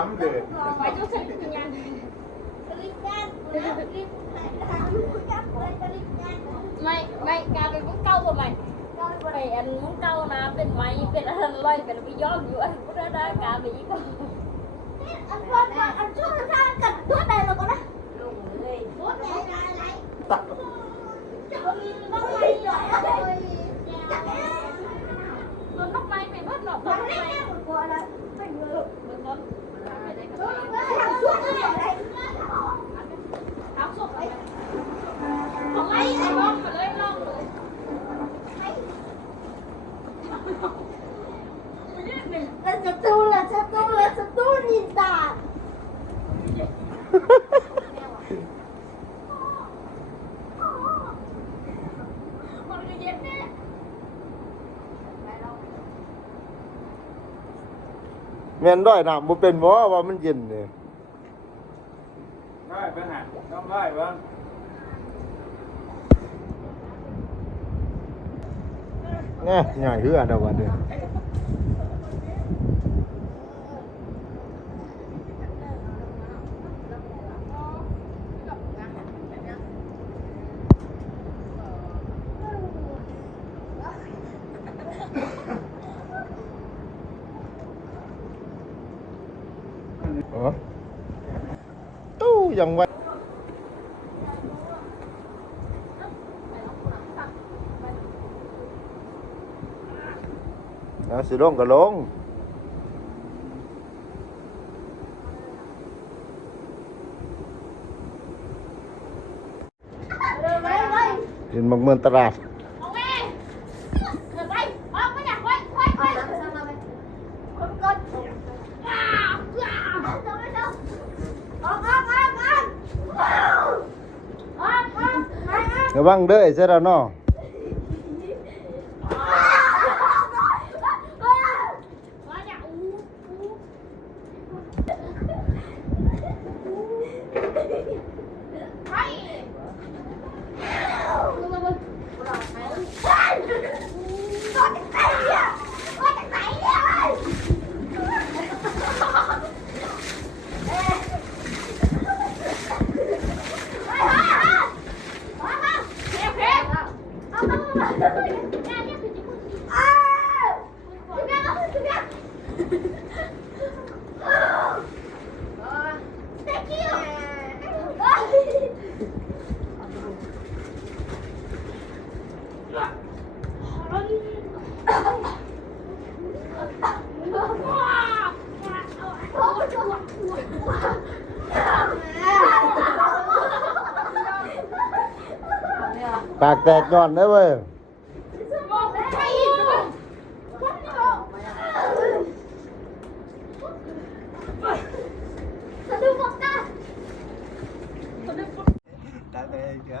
ทำเดือดไม่ไม่การเป็นมุ้งเก้าทำไมไปอันมุ้งเก้านะเป็นไม้เป็นอะไรลอยเป็นไปย้อมอยู่อันพุทธนาการไปอีกก็ลงเลย ตัก โดนนกไม้ไปเบิดหรอกโดนนกไม้เบิดต้นทำศพไปของไอ้ไอ้บ้องมาเลยล่องเลย มันก็เย็นแน่ แม่นด้อยน้ำบ่เป็นบ่ว่ามันเย็นนี่ได้ไปหาต้องได้บ้างแง่ใหญ่เหือดอกว่าเด้อเออ ตู้ยังไว้นะสิลงก็ลง กินบักเมืองตลาด เอาแม่เกิดไปออกมาจากไว้ไว้ไว้คนกดว้าวว้าวออกออกออกออกออกออกออก ระวังเด้อไอ้เจ้าเนาะ มาจากอู้อู้ไป Oh, ปากแตกย้อนเด้อเว้ยได้เลยเยอ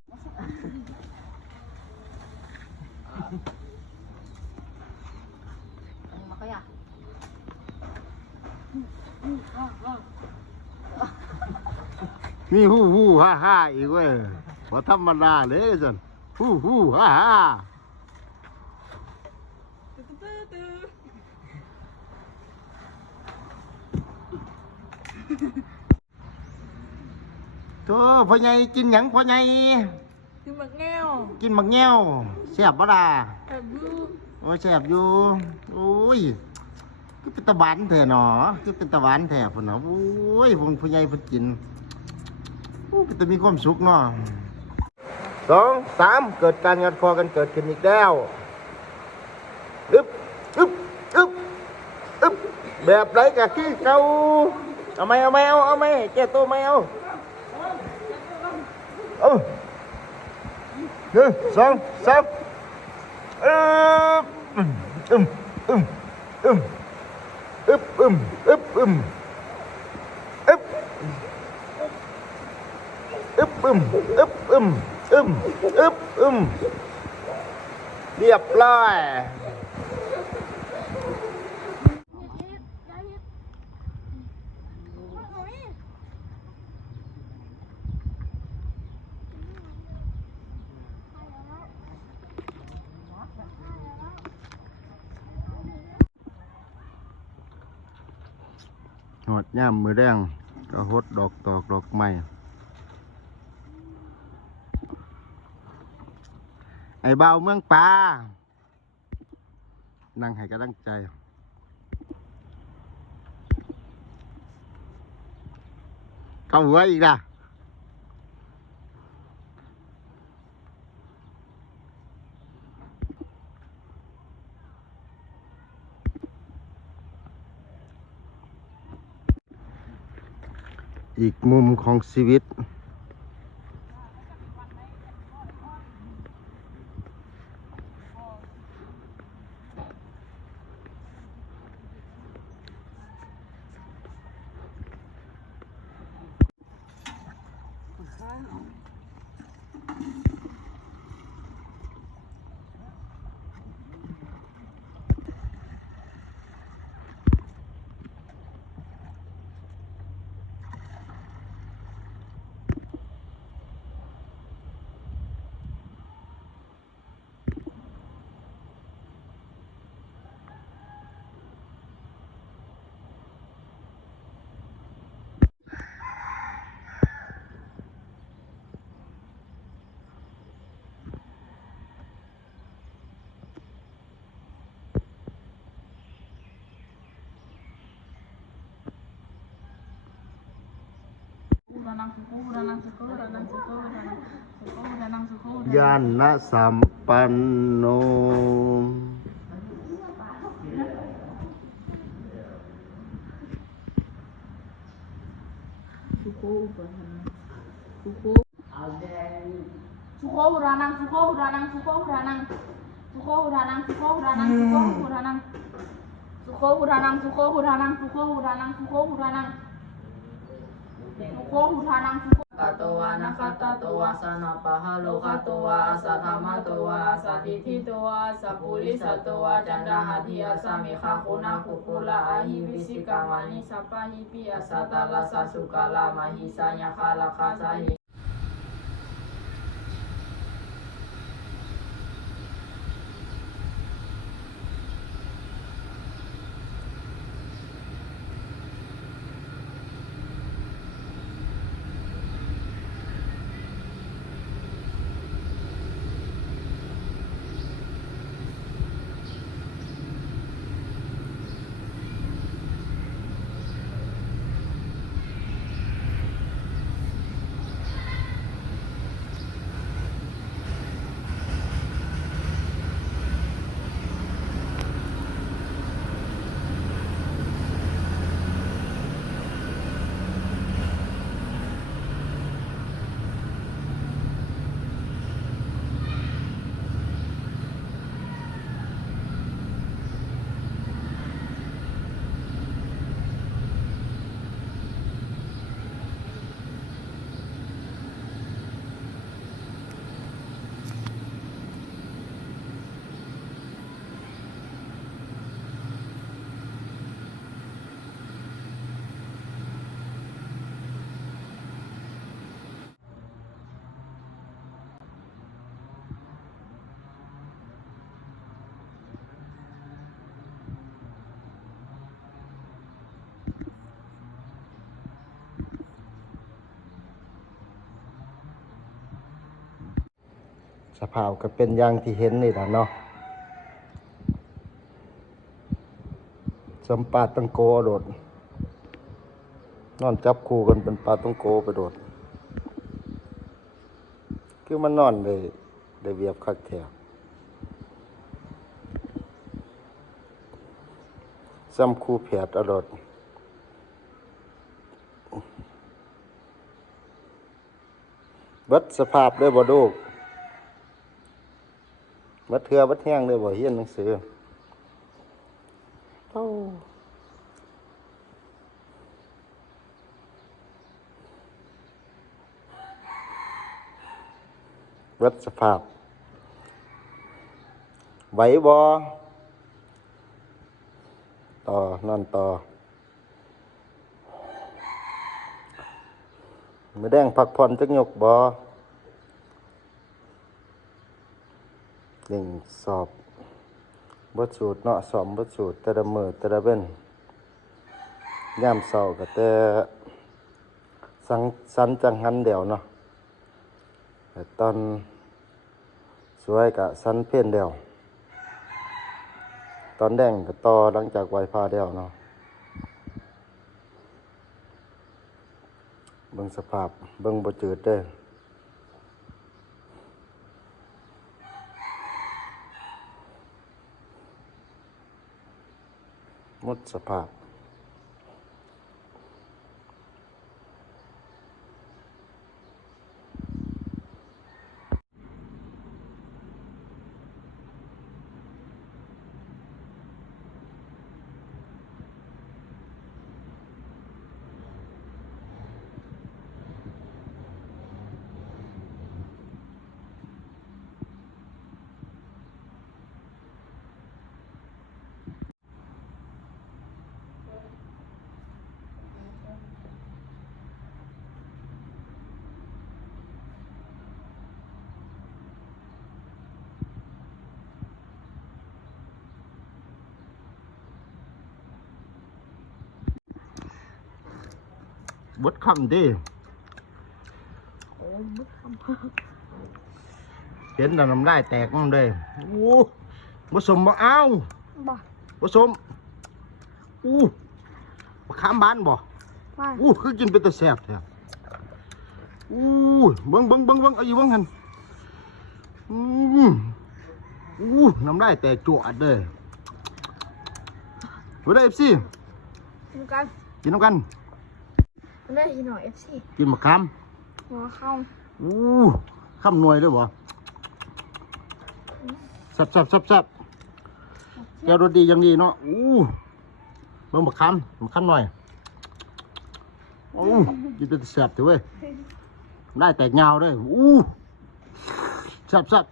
มีฮู้ฮู้ฮ่าฮ่าอีกเว้ยบ่ธรรมดาเลยจันฮู้ฮู้ฮ่าฮ่าโธ่พ่อใหญ่กินหยังพ่อใหญ่คือมักแง่วกินมักแง้วแซ่บบ่ล่ะแบบยูโอ้ยแซ่บอยู่โอ้ยคือเป็นตะหวานแท้หนอคือเป็นตะหวานแท้พุ่นเนาะโอ้ยพงผู้ใหญ่เพิ่นกินโอ้ จะมีความสุขเนาะสองสามเกิดการงัดคอกันเกิดขึ้นอีกแล้วอึบอึบอึบอึบแบบไรกะขี้เก่าเอาไหมเอาไหมเอาเอาไหมแก้ตัวไหมเอาเอาหนึ่งสองสามอึบอึมอึมอึมอึมอึบอึมอึบอึมอึบ อึมอึบอึมอึมอึบอึมเรียบร้อยหอดย่ามมือแดงก็หดดอกตอกดอกไม้ ไอ้เบาเมืองปลานั่งให้กำลังใจ เข้าหัวอีกละอีกมุมของชีวิต Yana sampano Suko ubahan Suko Suko uranang suko uranang suko uranang Suko uranang suko uranang suko uranang Suko uranang suko uranang suko uranang suko uranang ตวานาคตตัวสนาปะฮะโลคตัวสัทธรรมตัวสัติทิตัวสัพพุริสตัวจันดาหาทิยสามิคาคุณาคุคุลาอาหิวิสิกามานิสัพพะหิปิยสัตตาลาสสุกาลามาหิสัญญาคาลาคาสาหิ ส ภาพก็เป็นอย่างที่เห็นนี่แหละเนาะสัมปาตังโกโดด นอนจับคู่กันเป็นปลาตังโกไปโดด คือมันนอนได้ได้เวียบคักแถวซ้ำคู่แผดอรดเบิดสภาพด้วยบ่ดูก บิดเทือเบิดแห้งด้วยบ่เฮียนหนังสือเอ้าเบิดสภาพ ไหวบ่ต่อนอนต่อมือแดงพักผ่อนจักยกบ่ หนึ่งสอบบทสูตรเนาะสอบบทสูตรแต่ละมือแต่ละเว้นย่ามเศร้าก็แต่สังสันจังหันเดี่ยวเนาะแต่ตอนสวยกะสันเพี้ยนเดี่ยว ตอนแดงก็ต่อหลังจากไวพาเดี่ยวเนาะเบิ่งสภาพเบิ่งบ่จืดเด้อ หมดสภาพ บดคำดิเห็นแต่น้ำลายแตกมันเลยโอ้ผสมบ่เอาบ่ผสมอู้มาข้ามบ้านบ่ว่าอู้คือกินเป็นตะแสบแท้อู้เบิ้งเบิ้งเบิ้งเบิ้งเอาอยู่เบิ้งหันอืมอู้น้ำลายแตกจวดเลยวันได้เอฟซีดูกันกินน้ำกัน ได้ยินหน่อยเอฟซีกินมะขามหัวเข้าอู้ข้ามหน่วยด้วยบ่สับสับสับสับแก้วรสดีอยังดีเนาะอู้เบิ่งบักคำบักคำหน่อยโอ้กินเป็นแสบเถอะเว้ยได้แตกยาวเลยอู้สับสับ